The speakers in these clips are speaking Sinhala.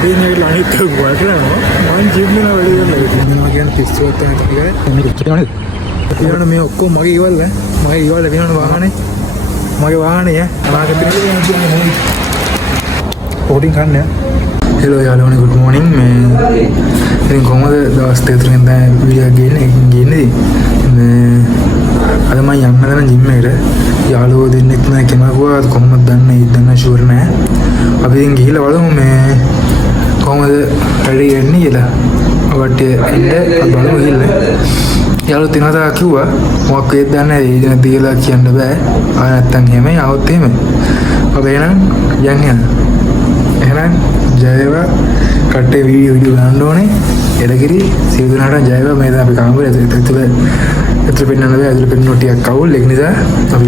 කඩේ ලයිට් එක වටනවා මං ජිම් එක වැඩි කරලා ඉන්නවා කියන පිස්සුවක් තමයි මේක කොච්චර නේද ඊළඟ මේ ඔක්කොම මගේ ඉවල්ල වෙනවන වාහනේ මගේ වාහනේ අනාගතේ පොඩින් කන්නේ හෙලෝ යාළුවනේ good morning මේ ඉතින් කොහමද දවස් දෙක තුනෙන් දැන් වීඩියෝ ගේන්නේ මේ අද මම යන්න හදන ජිම් එකට යාළුවෝ දෙන්නෙක් නෑ කෙනෙකුවා කොහොමද දන්නේ ෂුවර් නෑ අපි ඉතින් ගිහිල්ලා බලමු මේ කොහමද වැඩි යන්නේ කියලා අපිට එන්න බලමු ගිහිල්ලා යාළුවෝ තිනදා කිව්වා මොකක් වේද දන්නේ නැහැ ඒ දින දීලා කියන්න බෑ ආ නැත්තම් එහෙමයි આવොත් එහෙම අපි එහෙනම් එහෙනම් ජයව කට්ටේ වීඩියෝ ගන්න ඕනේ එළගිරි සියදුනාට ජයව මේ දැන් අපි කාමරේ ඇතුළේ පෙන්නන්න බෑ ඇතුළේ පෙන්නන ටිකක් කවුල් ඒක නිසා අපි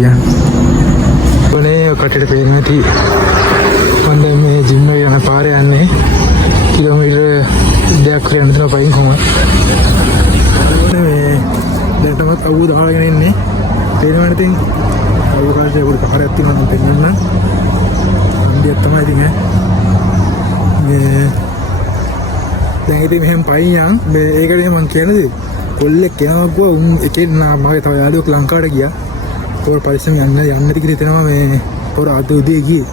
යන්නේ කට්ටේට පේන්නේ නැති මම මේ ජිම් එක යන පාරේ යන්නේ කිලෝමීටර් දෙකක් විතර යන පයින් කොහොමද මේ දැන්ටමත් අවු දාගෙන ඉන්නේ තේරෙනවද ඉතින් අවු කාලේ පොඩි පාරක් තියෙනවා මම පෙන්නන්න ඉන්දියක් තමයි ඉතින් දැන් ඉතින් මෙහෙම පයින් යන් මේ ඒකනේ මම කියන්නේ කොල්ලෙක් යනවා උන් එකේ මගේ තව යාළුවෙක් ලංකාවට ගියා පොර පරිස්සම් යන්න ඉතින් හිතෙනවා මේ පොර අද උදේ ගියේ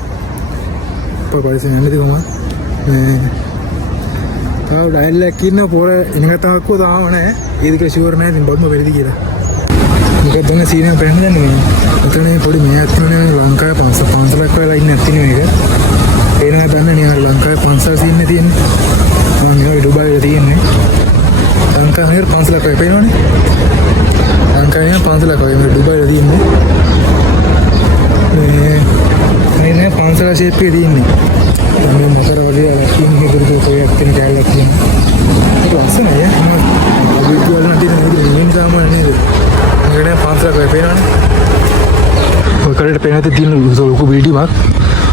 පොර පරිස්සම් යන්න ඉතින් කොහමද මේ තාම ඩයල් එකක් ඉන්න පොර එනකටම තාම නැහැ ඒක ෂුවර් නැහැ ඉතින් බොඩ්ම වෙරිදි කියලා මොකද දැන් සීනියර් ප්‍රේම දැන් උතනේ පොඩි මෙයාත් කියන්නේ ලංකාවේ 500ක් වෙලා ඉන්නේ නැතිනේ මේක එනවා දන්නේ නේ ලංකාවේ 500 සීන් තියෙන්නේ මම මේ ඩුබායිලා තියෙන්නේ ලංකාවේ 500ක් වගේ පේනවනේ ලංකාවේ 500ක් වගේ මේ ඩුබායිලා තියෙන්නේ මේ 500 ෂේප් එකේ තියෙන්නේ මේ මොකද වගේ ලකින් හිතුරු කොයක් තියෙන කැලලක් තියෙනවා ඒක ලස්සනයි අපි කියලා තියෙන මේ ගාම නේද මගට 500ක් වගේ පේනවනේ ඔය කරේට පේනද තියෙන ලොකු බිල්ඩින්ගක්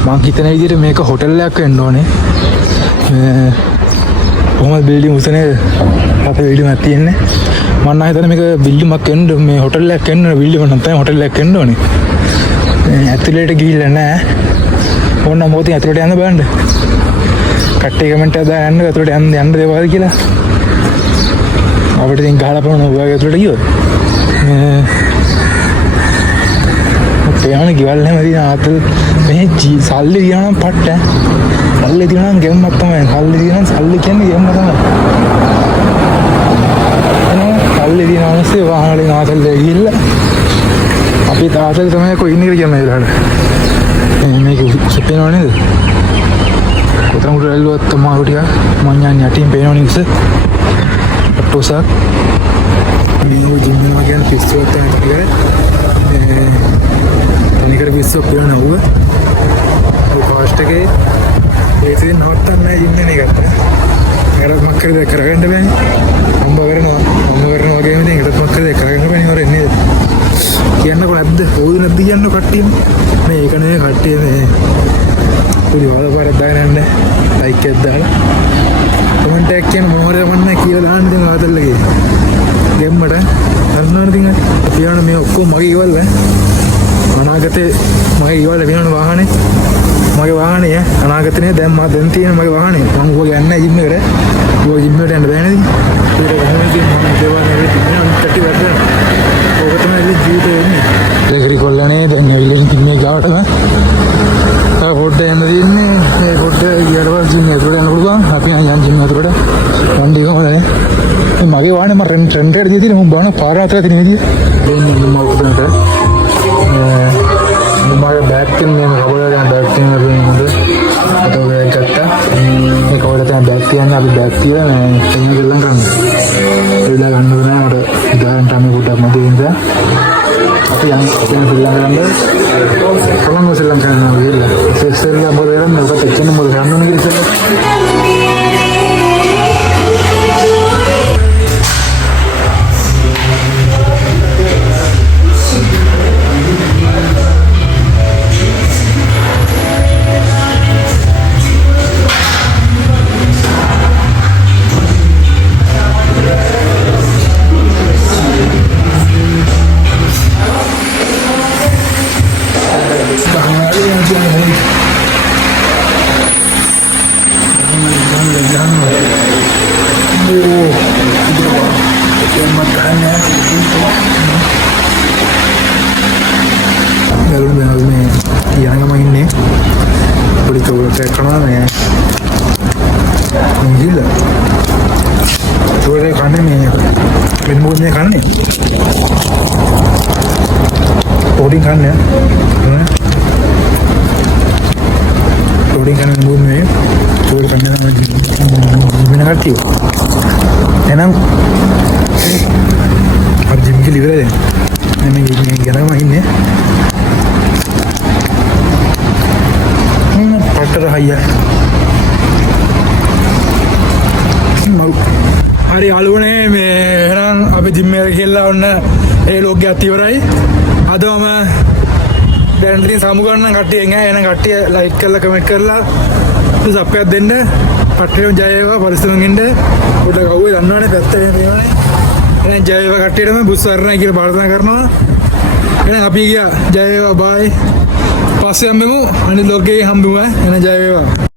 මං හිතන විදිහට මේක හොටල් එකක් වෙන්න ඕනේ කොහොමද බිල්ඩින් උසනේ අපේ බිල්ඩින් එකක් තියෙන්නේ මම නම් හිතන්නේ මේක බිල්ඩින් එකක් වෙන්න මේ හොටල් එකක් වෙන්න බිල්ඩින් එක නම් තමයි හොටල් එකක් වෙන්න ඕනේ ඇතුළේට ගිහිල්ලා නැහැ ඕන මොකද ඇතුළට යන්න බලන්න කට්ටිය කමෙන්ට් එකක් දාන්න ඇතුළට යන්න දේවල් කියලා අපිට ඉතින් ගහලා බලන්න ඔයාගේ ඇතුළට ගියොත් පේන ගෙවල් හැම තියෙන ආතල් මේ සල්ලි දිනා නම් පට්ට සල්ලි දිනා නම් ගෙම්මක් තමයි සල්ලි දිනා නම් සල්ලි කියන්නේ ගෙම්ම තමයි සල්ලි දිනා නැසේ වාහනේ ආතල් ගිහිල්ලා අපි තාතල් තමයි කොයි ඉන්නේ කියලා කියනවා මේක සුපේනව නේද කොතරම් උඩ ඇල්ලුවත් තමයි ටික මං යන්නේ යටින් පේනවනේ ඉස්ස ඔට්ටෝසක් මේ ජිම් එක ගැන පිස්සුවක් තමයි කියන්නේ නිකර පිස්සුවක් කියන නෝව ඔය කාස්ට් එකේ ඒකේ නවත්තන්න නැහැ ජිම් එකකට ඒකට මක් කරේ කරගන්න බෑනේ අම්බ කරනවා වගේම ඉතින් ඒකට මක් කරේ කරගන්න බෑනේ හොරේ නේද කියන්නකො නැද්ද ඕද නැද්ද කියන්න කට්ටිය මේ ඒක නේ කට්ටිය මේ පොඩි වලපාරක් දාගෙන යන්න ලයික් එකක් දාලා කමෙන්ට් එකක් කියන මොහොතේ මන්නේ කියලා දාන්න ඉතින් ආතල්ලගේ ගෙම්මට හරිනවනේ ඉතින් අපි යන මේ ඔක්කොම මගේ ඉවල්ල අනාගතේ මගේ ඉවල්ල වෙනවන වාහනේ අනාගතේ දැන් තියෙන මගේ වාහනේ මම ඕක යන්නේ ජිම් එකට ඕක ජිම් එකට යන්න බෑ නේද ඒක කොහොමද කියන්නේ මම දේවල් නෙවෙයි කටි වැඩ ඕක තමයි ජීවිතේ වෙන්නේ ඒකරි කොල්ලනේ දැන් ඇවිල්ලා ඉතින් මේ ගාවට පොඩ්ඩ යන්න දෙන්නේ මේ පොඩ්ඩ ගියට පස්සේ ජිම් එකට යන්න පුළුවන් අපි යන් ජිම් එකට වන්දි කොහොමද මගේ වාහනේ මම ට්‍රෙන්ඩ් එකට දීලා මම බලන පාර අතර තියෙන විදිය දෙන්නේ මම උඩට මගේ බෑග් එකෙන් මේ කවුරුද යන බෑග් එකෙන් අපි හොඳ ඒක ගත්තා මේ කවුරුද යන බෑග් තියන්න අපි බෑග් තියලා එන්න ගල්ලන් කරන්න ඒලා ගන්න ඕනේ මට ඉදාන් තමයි පොඩක් මැද ඉඳලා අපි යන් පිළිගන්න කොහොමද සෙල්ලම් කරනවා කියලා සෙල්ලම් මොකද කරන්නේ ඔකට එච්චර මොකද කරන්න ඕනේ කියලා yang main ni boleh tahu saya kenal ni gila tu dia kan ni remote kan ni loading kan ya loading kan remote ni tu dia kan nama mana kerti enam अब जिम के लिए मैंने ये क्या महीने पट रहा है अरे आलू ने मेरा अभी जिम में खेला उन्हें ये लोग क्या तीव्र है आधो हमें डेंटली सामू करना घटी है ना घटी लाइक कर ला कमेंट कर ला तो सबका दिन है पट्टे में जाएगा परिश्रम गिंडे उधर गाँव जानना है करते हैं जाएगा घटी में बुस करना है कि बाढ़ना करना है अभी क्या जाएगा बाय पास से हम भी हूँ लोग हम भी हुआ है जाएगा